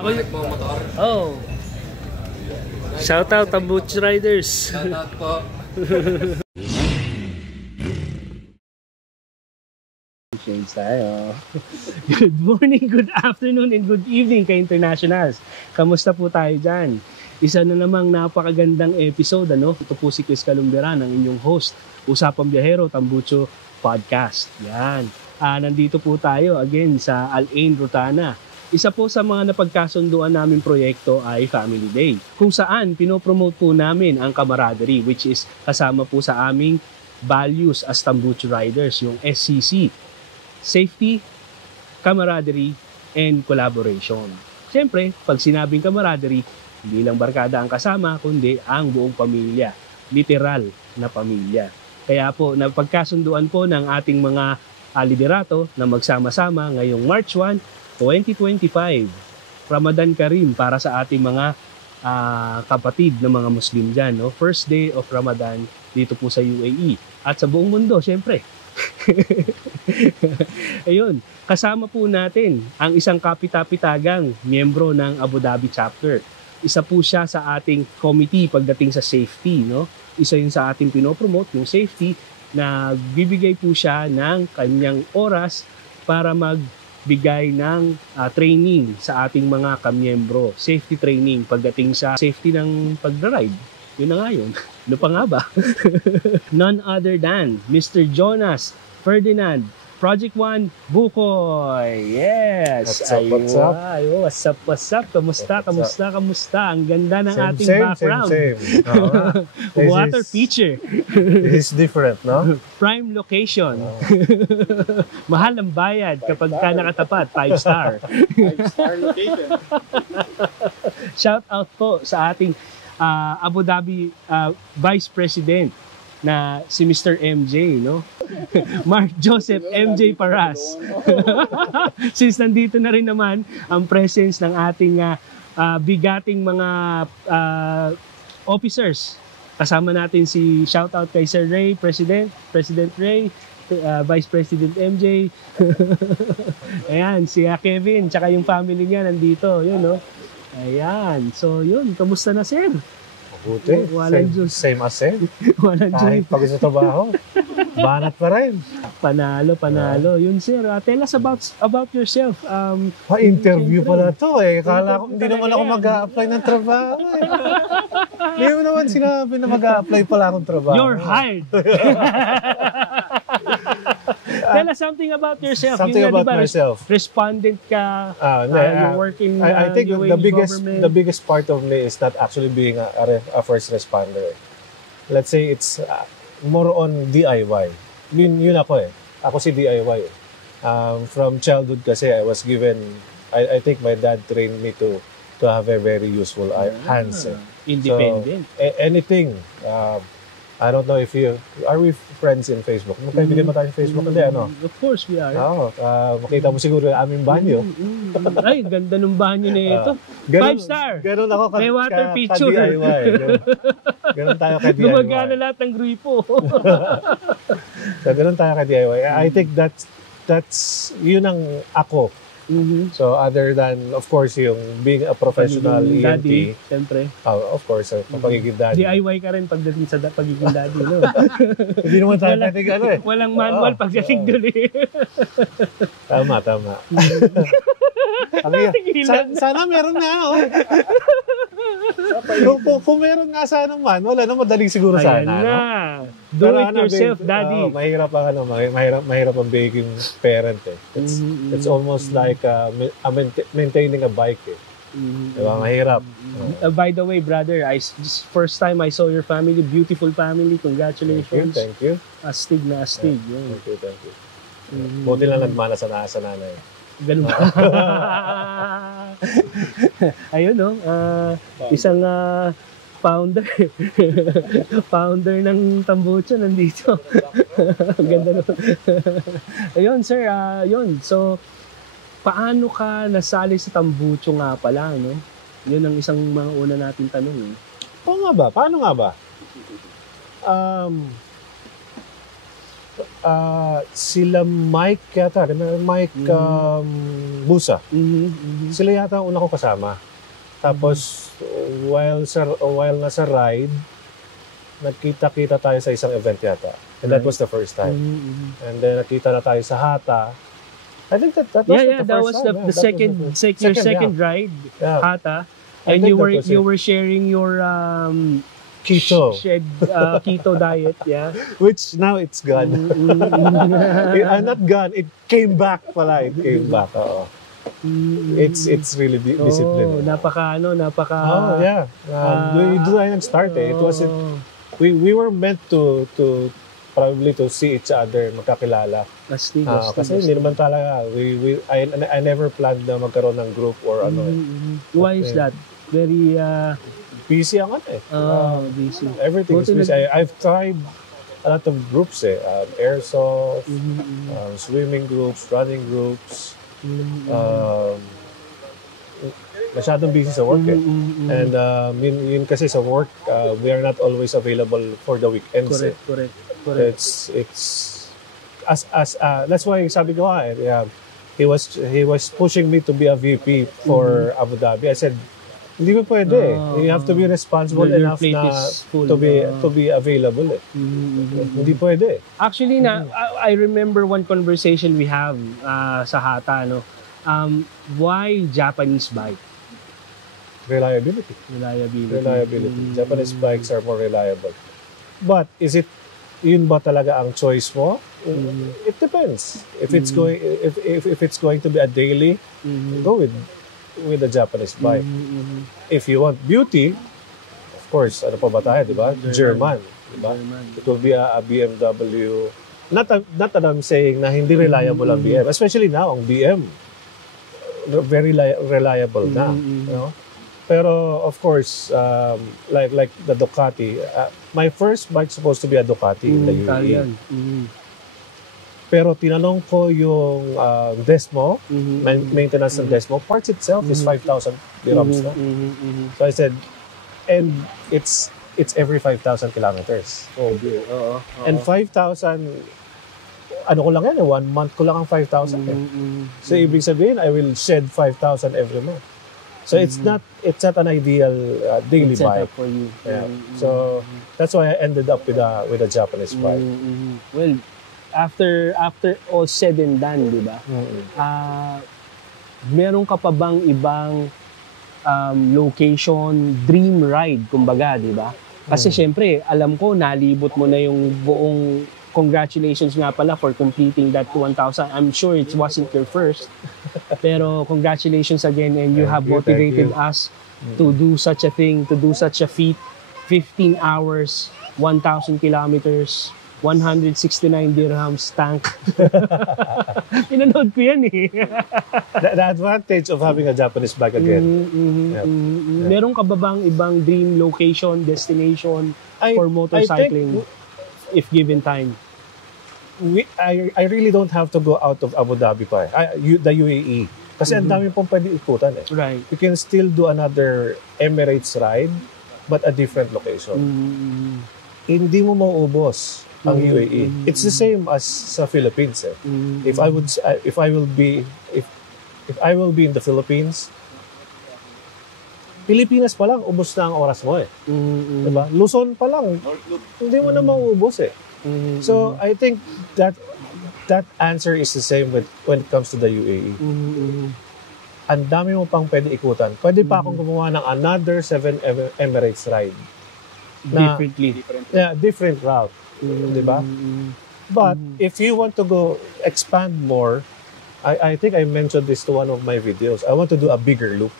Motor. Oh. Shout out Tambucho Riders. Shout out po. Shades tayo. Good morning, good afternoon, and good evening kay Internationals. Kamusta po tayo dyan? Isa na namang napakagandang episode, ano? Ito po si Chris Calumberan, ang inyong host. Usapang Biyahero, Tambucho Podcast. Yan. Nandito po tayo again sa Al-Ain, Rutana. Isa po sa mga napagkasunduan naming proyekto ay Family Day, kung saan pinopromote po namin ang camaraderie, which is kasama po sa aming values as Tambucho Riders, yung SCC. Safety, camaraderie, and collaboration. Siyempre, pag sinabing camaraderie, hindi lang barkada ang kasama, kundi ang buong pamilya. Literal na pamilya. Kaya po, napagkasunduan po ng ating mga liderato na magsama-sama ngayong March 1, 2025. Ramadan Kareem para sa ating mga kapatid na mga Muslim dyan. No? First day of Ramadan dito po sa UAE. At sa buong mundo, syempre. Ayun, kasama po natin ang isang kapitapitagang miyembro ng Abu Dhabi chapter. Isa po siya sa ating committee pagdating sa safety. No? Isa yun sa ating pinopromote, yung safety, na bibigay po siya ng kanyang oras para magbigay ng training sa ating mga kamiyembro. Safety training pagdating sa safety ng pag-ride. Yun na nga yun. Ano pa nga ba? None other than Mr. Jonas Ferdinand, Project 1 Bukoy. Yes. What's up, what's up? What's up, what's up? Kamusta, kamusta, kamusta? Ang ganda ng ating background. Same. Water feature. This is different, no? Prime location. Mahal ang bayad kapag ka nakatapat, 5-star. 5-star location. Shout out po sa ating Abu Dhabi Vice President na si Mr. MJ, no? Mark Joseph MJ Paras. Since nandito na rin naman ang presence ng ating bigating mga officers. Kasama natin si shoutout kay Sir Ray, President Ray, Vice President MJ. Ayan, si Kevin, tsaka yung family niya nandito, yun, no? Ayan, so yun, kamusta na, sir? Buti. Same as same. Walang Kahit pag sa trabaho, banat pa rin. Panalo. Yun, sir. Tell us about yourself. Pa-interview pala to eh. Kala ko, hindi naman ako mag-a-apply ng trabaho eh. Hindi mo naman sinabi na mag-a-apply pala akong trabaho. You're hired. Tell us something about yourself. Something about myself. Respondent ka. You're working I think UAE the biggest part of me is not actually being a first responder. Let's say it's more on DIY. Yun ako eh. Ako si DIY eh. From childhood kasi I was given, I think my dad trained me to have a very useful hands. Independent. So, anything. I don't know if are we friends in Facebook? Magkaibigan ba tayo sa Facebook? Hindi, ano? Of course we are. Oo. Makita mo siguro yung aming banyo. Ay, ganda ng banyo na ito. 5-star. Ganun ako may water feature. Ka-DIY. Ganun tayo ka-DIY. Gumagana lahat ng gripo. So, ganun tayo ka-DIY. I think that's yun ang ako. So other than of course yung being a professional EMT, daddy, siyempre. Of course, pagiging daddy. DIY ka rin pagdating sa pagiging daddy, no? Hindi naman tayo natin ano eh. Walang manual pagdating doon eh. Tama. Sana meron nga kung meron nga sana man, wala na madaling siguro sana. Ayan na. Do it yourself, daddy. Mahirap ang being parent eh. It's almost like maintaining a bike eh. Diba? Mahirap. By the way, brother, first time I saw your family, beautiful family. Congratulations. Thank you. Astig na astig. Thank you. Buti lang nagmana sa nanay. Ganun ba? Ayun, no? Isang founder ng Tambucho nandito. Ganda no. Ayun, sir, yun. So, paano ka nasali sa Tambucho nga pala, no? Yun ang isang mga una nating tanong, eh. Paano nga ba? sila Mike yata, Mike Busa. Sila yata ang una ko kasama. Tapos, while nasa ride, nagkita-kita tayo sa isang event yata. And that was the first time. And then, nakita na tayo sa Hata. I think that was the that first was time. the second ride, Yeah. Hata. I And think you that was were it. sharing your Keto. keto diet, yeah. Which now it's gone. I'm not gone. It came back pala. It came back. Oo. It's really discipline. Napaka. Oh, yeah. Doon tayo nag-start eh. It wasn't, we were meant to probably to see each other, magkakilala. Astig. Kasi hindi naman talaga, I never planned na magkaroon ng group or ano eh. Why is that? Very, Busy ang ano eh. busy. Everything is busy. I've tried a lot of groups eh. Airsoft, swimming groups, running groups. Masyadong busy sa work eh. And yun kasi sa work, we are not always available for the weekends. Correct. It's that's why sabi ko he was pushing me to be a VP for Abu Dhabi. I said, hindi ko pwede eh. You have to be responsible Your enough plate na is full. to be available eh. Hindi pwede eh. Actually, I remember one conversation we have sa Hata, no? Why Japanese bike? Reliability. Japanese bikes are more reliable. But is it yun ba talaga ang choice mo? It depends. If it's going if it's going to be a daily, go with a Japanese bike. If you want beauty, of course, ano pa ba tayo, di ba? German, di ba? It will be a BMW. Not that I'm saying na hindi reliable ang BM, especially now ang BM very reliable na, you know? Pero of course, like the Ducati, my first bike supposed to be a Ducati in the UAE. Pero tinanong ko yung Desmo, maintenance ng Desmo, parts itself is 5,000 dirhams. No? So I said, and it's every 5,000 kilometers. Oh, dear. And 5,000, ano ko lang yan, 1 month ko lang ang 5,000. So ibig sabihin, I will shed 5,000 every month. So it's not an ideal daily bike for you. Yeah. So that's why I ended up with a Japanese bike. Well, after all said and done, di ba? Meron ka pa bang ibang location, dream ride, kumbaga, di ba? Kasi syempre, alam ko, nalibot mo na yung buong. Congratulations nga pala for completing that 1,000. I'm sure it wasn't your first. Pero congratulations again, and you have motivated us to do such a thing, to do such a feat. 15 hours, 1,000 kilometers, 169 dirhams tank. Pinanood ko yan eh. The advantage of having a Japanese bike again. Meron ka ba bang ibang dream location, destination for motorcycling? If given time, I really don't have to go out of Abu Dhabi pa. The UAE. Kasi ang dami pong pwede ikutan eh. Right. You can still do another Emirates ride, but a different location. Hindi mo mauubos ang UAE. It's the same as sa Philippines eh. If I will be in the Philippines, Pilipinas pa lang, ubos na ang oras mo eh. Diba? Luzon pa lang, hindi mo na mauubos eh. So, I think that answer is the same when it comes to the UAE. Ang dami mo pang pwede ikutan. Pwede pa akong gumawa ng another 7 Emirates ride. Different route. Diba? But, if you want to go expand more, I think I mentioned this to one of my videos. I want to do a bigger loop.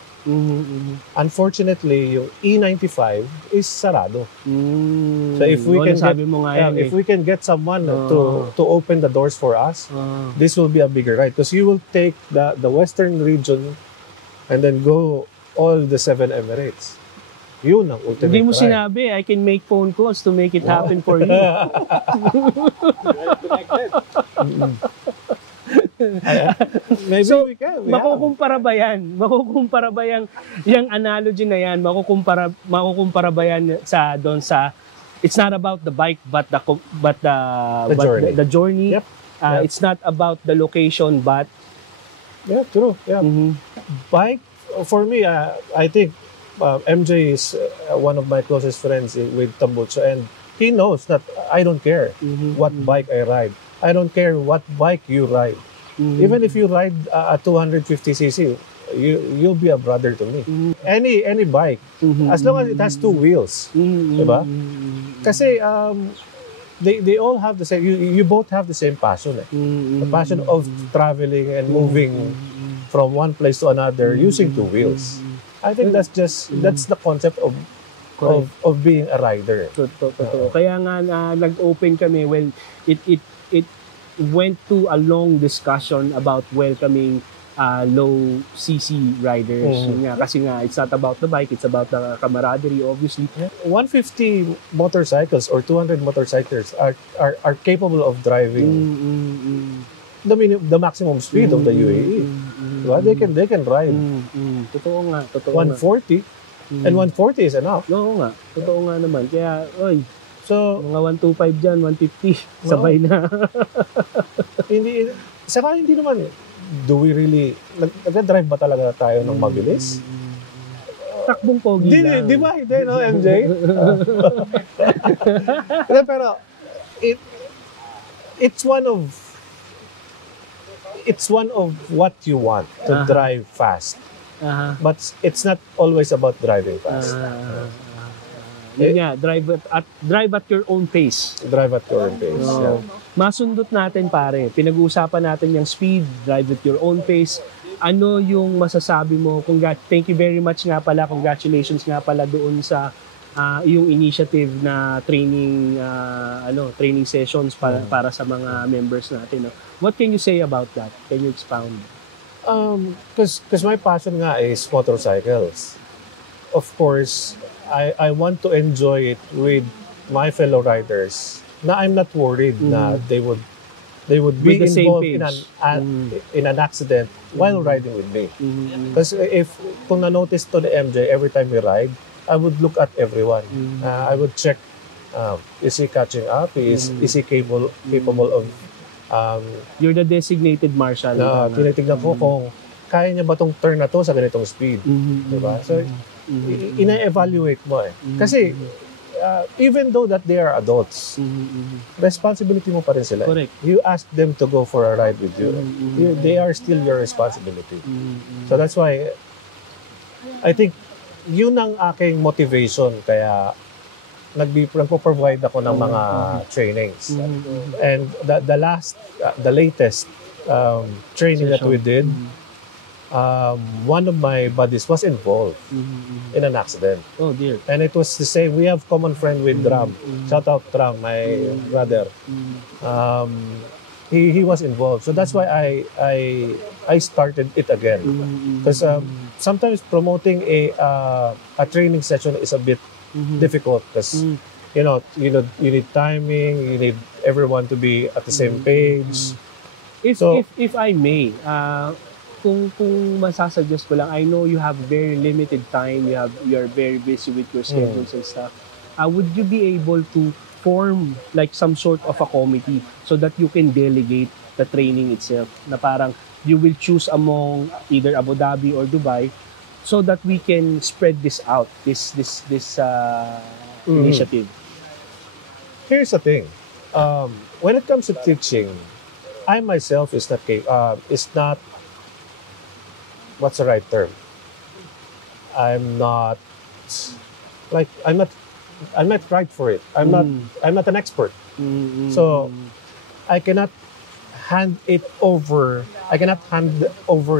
Unfortunately, yung E95 is sarado. So if we can get someone to open the doors for us, this will be a bigger ride because you will take the western region and then go all the 7 Emirates. Yun ang ultimate Hindi mo ride. sinabi, I can make phone calls to make it happen for you. Maybe So, we can. Makukumpara ba yan? Makukumpara ba yung analogy na yan? Makukumpara ba yan doon sa it's not about the bike, but The journey. the journey. Yep. Yep. It's not about the location, but Yeah, true. Yeah. Mhm. Bike, for me, I think MJ is one of my closest friends with Tambucho, and he knows that I don't care Mhm. what bike I ride. I don't care what bike you ride. Mhm. Even if you ride a 250cc, you'll be a brother to me. Mhm. Any bike, Mhm. as long as it has two wheels. Mhm. Diba? Kasi they all have the same, you both have the same passion. Mhm. The passion of traveling and moving from one place to another using two wheels. I think that's the concept of Correct. of being a rider. Totoo. Kaya nga nag-open kami, well, it went to a long discussion about welcoming low CC riders. Yun nga, kasi nga it's not about the bike, it's about the camaraderie, obviously. 150 motorcycles or 200 motorcycles are capable of driving the maximum speed of the UAE. Diba? They can ride Totoo nga. 140 and 140 is enough. Oo nga. Totoo nga naman. Kaya, So mga 125 dyan, 150, sabay na. hindi naman, do we really, nag-drive ba talaga tayo ng mabilis? Takbong pogi lang. Di ba? Hindi, no, MJ? Pero, it's one of what you want to drive fast. Aha. But it's not always about driving fast. Yun nga, drive at your own pace. Drive at your own pace. Oo. Yeah. Masundot natin pare. Pinag-uusapan natin yung speed, drive at your own pace. Ano yung masasabi mo? Thank you very much nga pala. Congratulations nga pala doon sa yung initiative na training training sessions para sa mga members natin. No? What can you say about that? Can you expound? Because my passion nga is motorcycles. Of course, I want to enjoy it with my fellow riders. Na I'm not worried na they would be With the same involved page. in an accident while riding with me. Mhm. Because kung na-notice to the MJ, every time we ride, I would look at everyone. I would check, is he catching up? Is he capable of You're the designated marshal. tinitignan ko kung kaya niya ba tong turn na to sa ganitong speed. Diba? So, ina-evaluate mo eh. Kasi, even though that they are adults, responsibility mo pa rin sila. Correct. You ask them to go for a ride with you. They are still your responsibility. So that's why, I think, yun ang aking motivation. Kaya, nagpo-provide ako ng mga trainings. And the latest training that we did, one of my buddies was involved in an accident. Oh dear. And it was the same. We have common friend with Ram. Shout out Ram, my brother. He was involved. So that's why I started it again. Because sometimes promoting a training session is a bit difficult because you need timing, you need everyone to be at the same page. If I may, kung masasuggest ko lang, I know you have very limited time, you're very busy with your schedules and stuff. Would you be able to form like some sort of a committee so that you can delegate the training itself? Na parang you will choose among either Abu Dhabi or Dubai so that we can spread this out, this initiative. Here's the thing. When it comes to teaching, I myself is not what's the right term? I'm not right for it. I'm not an expert. So I cannot hand over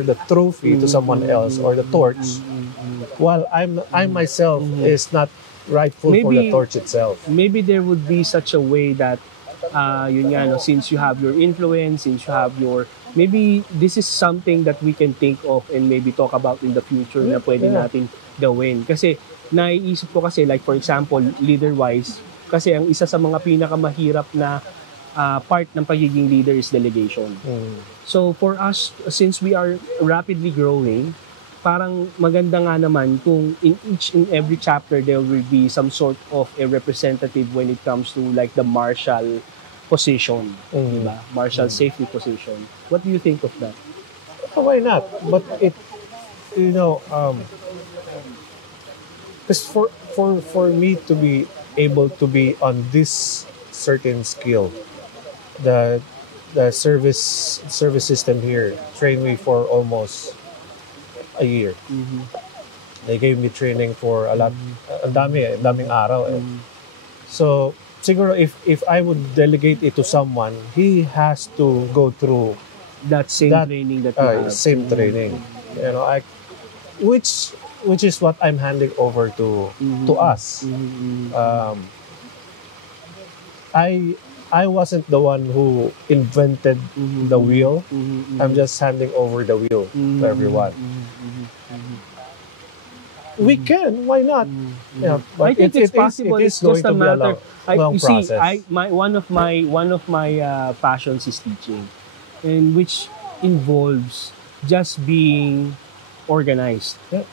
the trophy to someone else or the torch while I myself is not rightful for the torch itself. Maybe there would be such a way that since you have your influence, since you have your, maybe this is something that we can think of and maybe talk about in the future na pwede nating gawin. Kasi naiisip ko kasi, like for example, leader-wise, kasi ang isa sa mga pinakamahirap na part ng pagiging leader is delegation. So for us, since we are rapidly growing, parang maganda nga naman kung in each and every chapter there will be some sort of a representative when it comes to like the martial position, di ba? Martial safety position. What do you think of that? Why not? But it, you know, because for me to be able to be on this certain skill, the service system here trained me for almost a year. They gave me training for a lot, ang daming araw eh. So, siguro if I would delegate it to someone, he has to go through That same training that you have. same training. You know, which is what I'm handing over to us. I wasn't the one who invented the wheel. I'm just handing over the wheel to everyone. We can, why not? Yeah, I but think it's possible. It It's is going just a to be matter. long You see, process. one of my passions is teaching, and which involves just being organized. Yeah,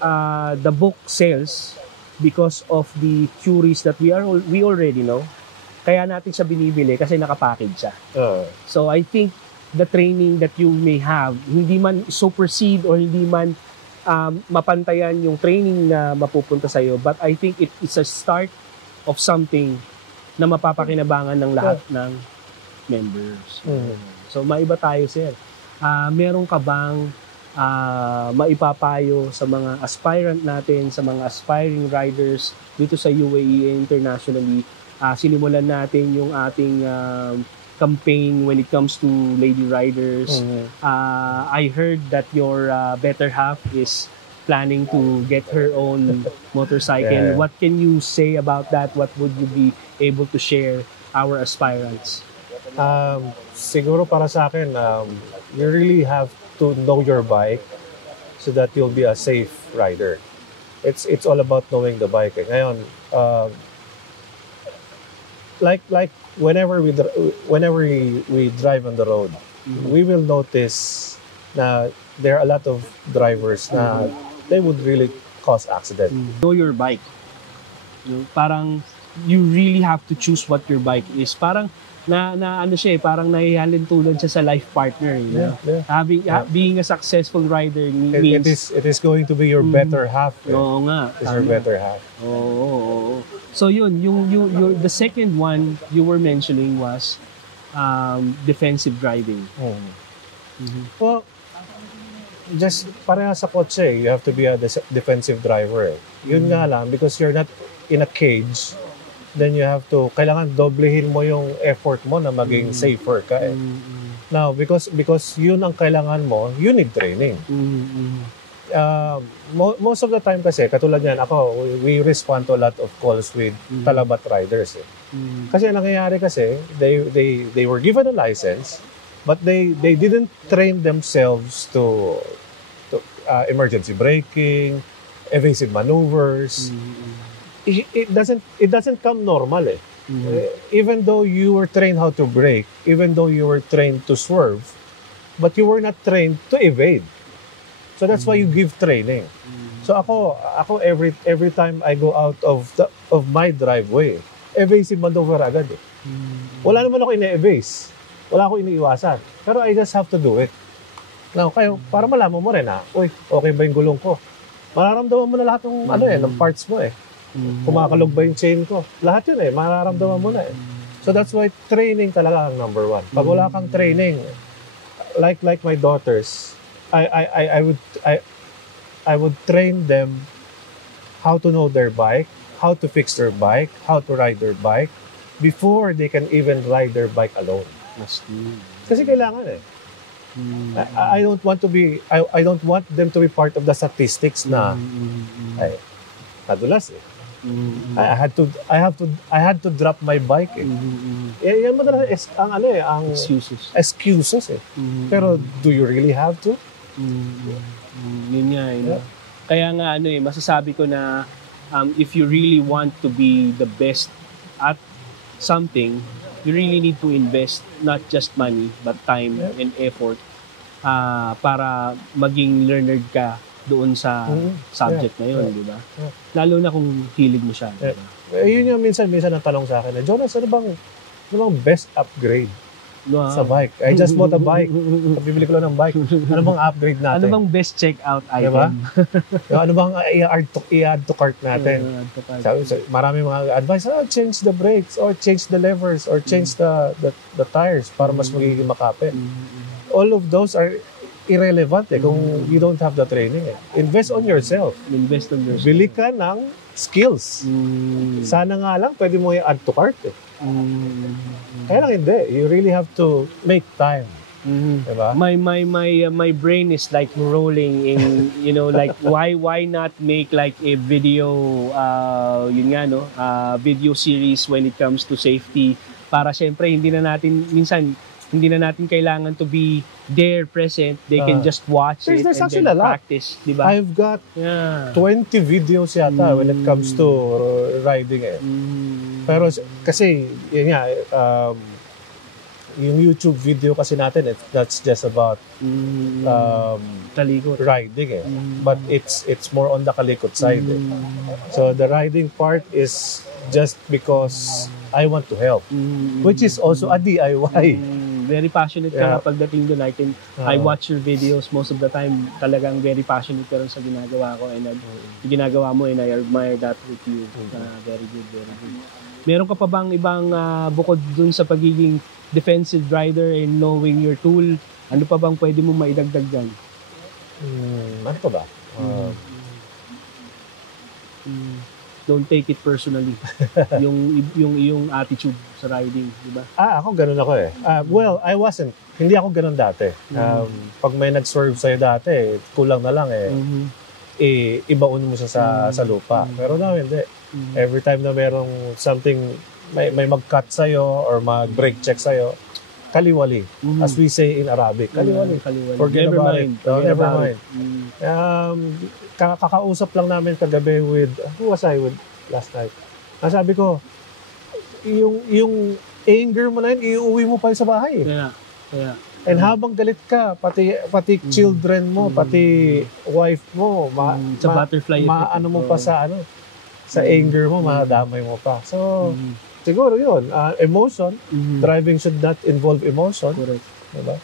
The book sells because of the theories that we already know. Kaya natin siya binibili kasi nakapackage siya. So I think the training that you may have, hindi man supersede or hindi man mapantayan yung training na mapupunta sa'yo, but I think it is a start of something na mapapakinabangan ng lahat ng members. So maiba tayo, sir. Meron ka bang maipapayo sa mga aspirant natin, sa mga aspiring riders dito sa UAE internationally? Sinimulan natin yung ating campaign when it comes to lady riders. I heard that your better half is planning to get her own motorcycle. Yeah. What can you say about that? What would you be able to share our aspirants? Siguro para sa akin, you really have to know your bike so that you'll be a safe rider. It's all about knowing the bike. Ngayon, like whenever we drive on the road, we will notice na there are a lot of drivers na they would really cause accident. Know your bike. Parang you really have to choose what your bike is. Parang na ano siya parang nahihalin tulad siya sa life partner. Being a successful rider means it is going to be your better half. Oo nga. It's your better half. Oo. So yun, yung the second one you were mentioning was defensive driving. Well, just pareha sa kotse, you have to be a defensive driver. Yun nga lang, because you're not in a cage, then you have to, kailangan doblehin mo yung effort mo na maging safer ka eh. Now, because yun ang kailangan mo, you need training. Most of the time kasi, katulad yan, we respond to a lot of calls with talabat riders. Eh. Kasi ang nangyayari kasi, they were given a license, but they didn't train themselves to emergency braking, evasive maneuvers. It doesn't come normal eh. Even though you were trained how to brake, even though you were trained to swerve, but you were not trained to evade. So that's why you give training. So ako every time I go out of my driveway, evasive maneuver agad eh. Wala naman ako ine-evase. Wala ako iniiwasan. Pero I just have to do it. Now, kayo, para malaman mo rin okay ba yung gulong ko? Mararamdaman mo na lahat ng ng parts mo eh. Kumakalog ba yung chain ko? Lahat yun eh, mararamdaman mo na eh. So that's why training talaga ang number one. Pag wala kang training, like my daughters, I would train them how to know their bike, how to fix their bike, how to ride their bike before they can even ride their bike alone. Kasi kailangan eh. I don't want them to be part of the statistics na ay nadulas eh. I had to drop my bike eh. Yan madalas ang excuses eh. Pero do you really have to? Yun nga eh. Kaya nga masasabi ko na if you really want to be the best at something, you really need to invest not just money but time and effort para maging learner ka doon sa subject na yun, di ba? Yeah. Lalo na kung hilig mo siya. Yeah. Diba? Yun yung minsan ang tanong sa akin, Jonas, ano bang best upgrade Wow. sa bike? I just bought a bike. Bibili ko lang ng bike. Ano bang upgrade natin? Ano bang best checkout item? Diba? Ano bang i-add to cart natin? Marami mga advice, change the brakes, or change the levers, or change the tires para mas magiging makapit. All of those are irrelevant kung you don't have the training. Invest on yourself. Invest on yourself. Bili ka ng skills. Sana nga lang pwede mo i-add to cart. Kaya lang hindi. You really have to make time. Diba? My brain is like rolling in, you know, like why not make like a video yun nga no, video series when it comes to safety, para syempre hindi na natin kailangan to be there present. They can just watch it and then practice, di ba? I've got 20 videos yata when it comes to riding Pero kasi yun nga, yung YouTube video kasi natin, that's just about riding but it's more on the kalikot side So the riding part is just because I want to help, which is also a DIY. Very passionate ka nga pagdating doon. I watch your videos most of the time. Talagang very passionate ka rin sa ginagawa ko, and ginagawa mo, and I admire that with you. Very good, very good. Meron ka pa bang ibang bukod dun sa pagiging defensive rider and knowing your tool, ano pa bang pwede mo maidagdag dyan? Ano pa ba? Don't take it personally. yung attitude sa riding, di ba? Ako ganun ako well, I wasn't. Hindi ako ganun dati. Pag may nag-swerve sa'yo dati, kulang na lang ibaon mo siya sa lupa. Pero now, hindi. Every time na merong something, may mag-cut sa'yo or mag-brake check sa'yo, kaliwali. As we say in Arabic, kaliwali. Forget never about mind. it. Never mind. Kakausap lang namin kagabi with, who was I with last night? Sabi ko, yung anger mo na yun, iuwi mo pa sa bahay. Yeah. And habang galit ka, pati children mo, pati wife mo, sa butterfly effect. Ano mo pa sa anger mo, madamay mo pa. So, siguro yun, emotion, driving should not involve emotion. Correct. Diba?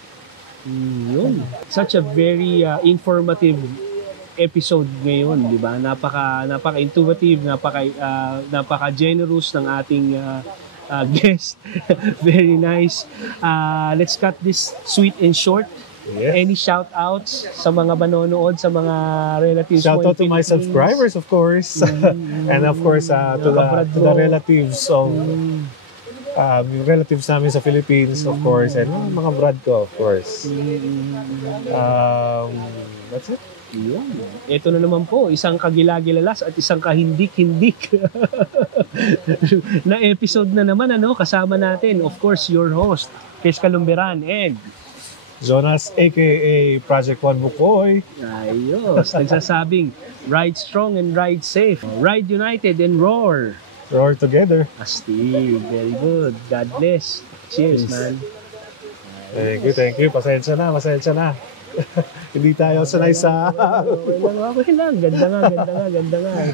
Yun. Such a very informative episode ngayon, di ba? Napaka-intuitive, napaka-generous ng ating guest. Very nice. Let's cut this sweet and short. Yes. Any shout-outs sa mga manonood, sa mga relatives Shout mo out to my subscribers, of course. And of course, to the relatives of yung relatives namin sa Philippines, of course, and mga brad ko, of course. That's it. Yun. Ito na naman po, isang kagilagilalas at isang kahindik-hindik na episode na naman, kasama natin, of course, your host, Chris Calumberan, and Jonas, aka Project One Bukoy. Ayos, nagsasabing, ride strong and ride safe. Ride united and roar. Roar together. Astig, very good. God bless. Cheers, man. Thank you. Pasensya na. Hindi tayo sanay sa... Okay lang. Ganda nga.